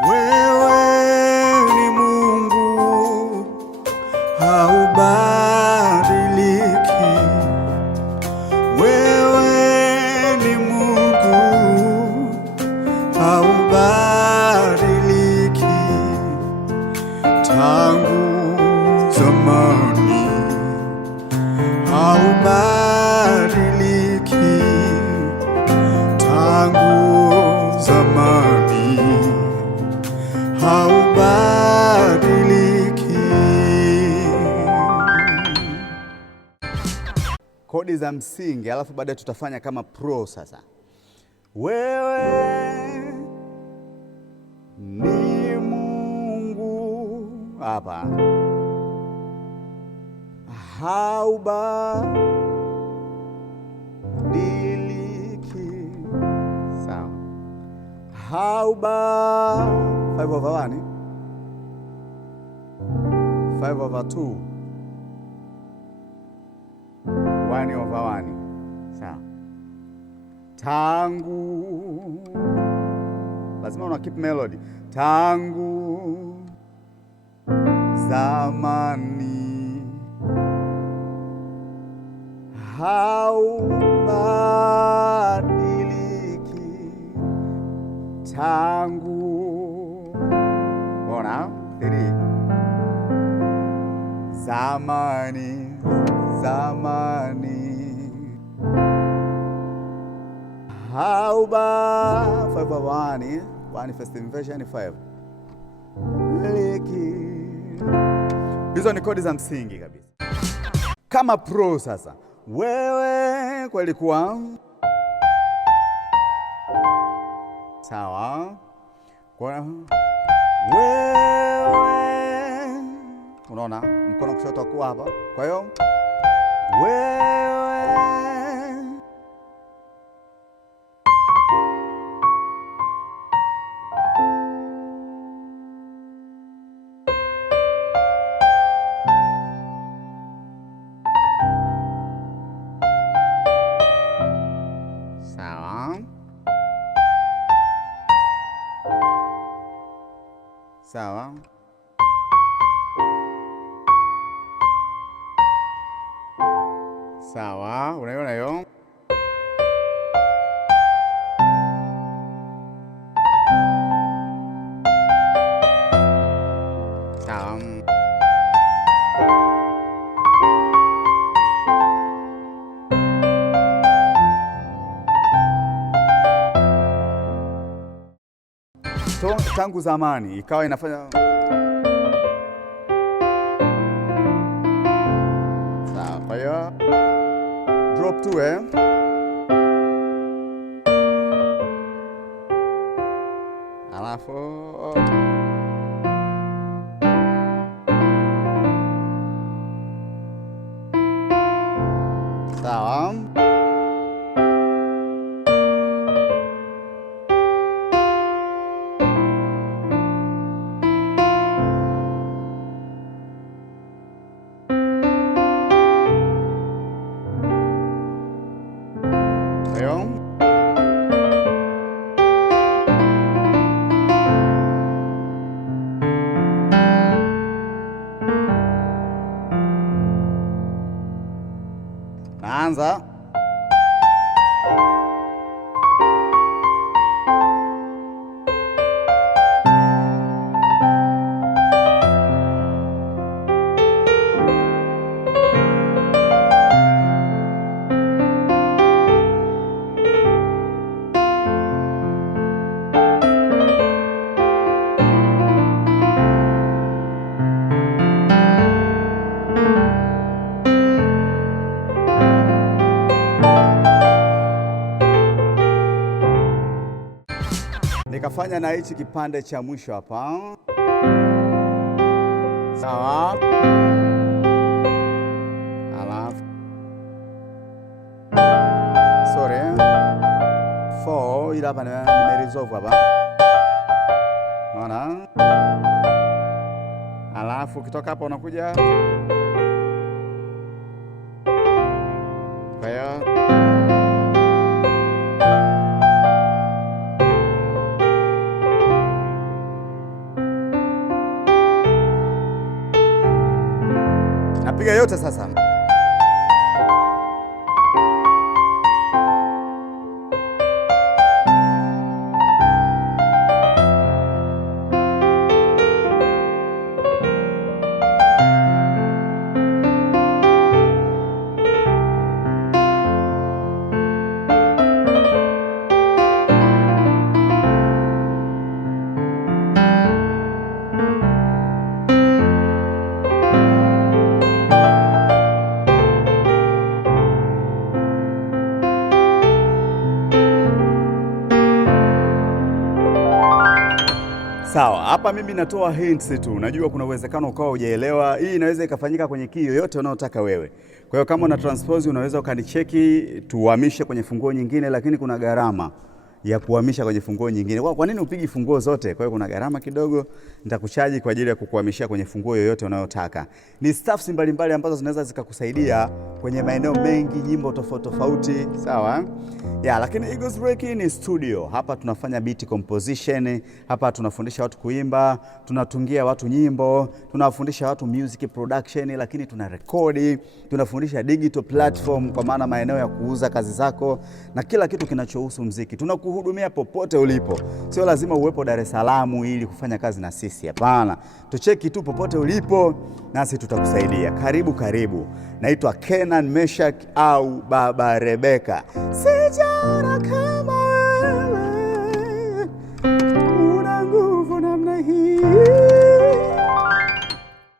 Wewe ni Mungu haubadiliki. Wewe ni Mungu haubadiliki. Tangu zamani haubadiliki. Tangu zamani haubadiliki. Kodi za msingi, alafu baadaye tutafanya kama pro sasa. Wewe ni Mungu hapa haubadiliki. Sawa. 5 over 1, 5 over 2, 1 over 1. Sawa. Tangu, lazima una keep melody. Tangu zamani haubadiliki. Tangu, bona 3, zamani, zamani hauba 5 over 1, 1 first inversion 5 liki. Hizo ni kodi za msingi kabisa kama pro. Sasa wewe kweli kuwa sawa, kwa wewe unaona mkono kushoto kwa hapa, kwa hiyo wewe sawa. Sawa, unaiona hiyo? Sawa. Tangu zamani ikawa inafanya sawa. Kwa hiyo drop 2 alafu sawa. Naanza. Nikafanya na hichi kipande cha mwisho hapa. Sawa. Alafu sorry, 4 ila hapa nimeresolve hapa. Unaona? Alafu ukitoka hapa unakuja kwa hiyo piga yote sasa. Sawa, hapa mimi natoa hints tu. Najua kuna uwezekano ukawa hujaelewa. Hii inaweza ikafanyika kwenye key yoyote unayotaka wewe. Kwa hiyo kama una transpose unaweza ukanicheki tuhamishe kwenye funguo nyingine, lakini kuna gharama ya kuhamisha kwenye funguo nyingine. Kwa nini upigi funguo zote? Kwa hiyo kuna gharama kidogo, nitakuchaji kwa ajili ya kukuhamishia kwenye funguo yoyote unayotaka. Ni stuffs mbalimbali ambazo zinaweza zikakusaidia kwenye maeneo mengi, nyimbo tofauti tofauti, sawa? Ya, lakini Eagles Break ni studio. Hapa tunafanya beat composition, hapa tunafundisha watu kuimba, tunatungia watu nyimbo, tunafundisha watu music production, lakini tuna rekodi, tunafundisha digital platform kwa maana maeneo ya kuuza kazi zako na kila kitu kinachohusu muziki. Tunakuhudumia popote ulipo. Sio lazima uwepo Dar es Salaam ili kufanya kazi na sisi, hapana. Tucheki tu popote ulipo nasi tutakusaidia. Karibu karibu. Naitwa Kenan Meshak au Baba Rebeka. Sijaraka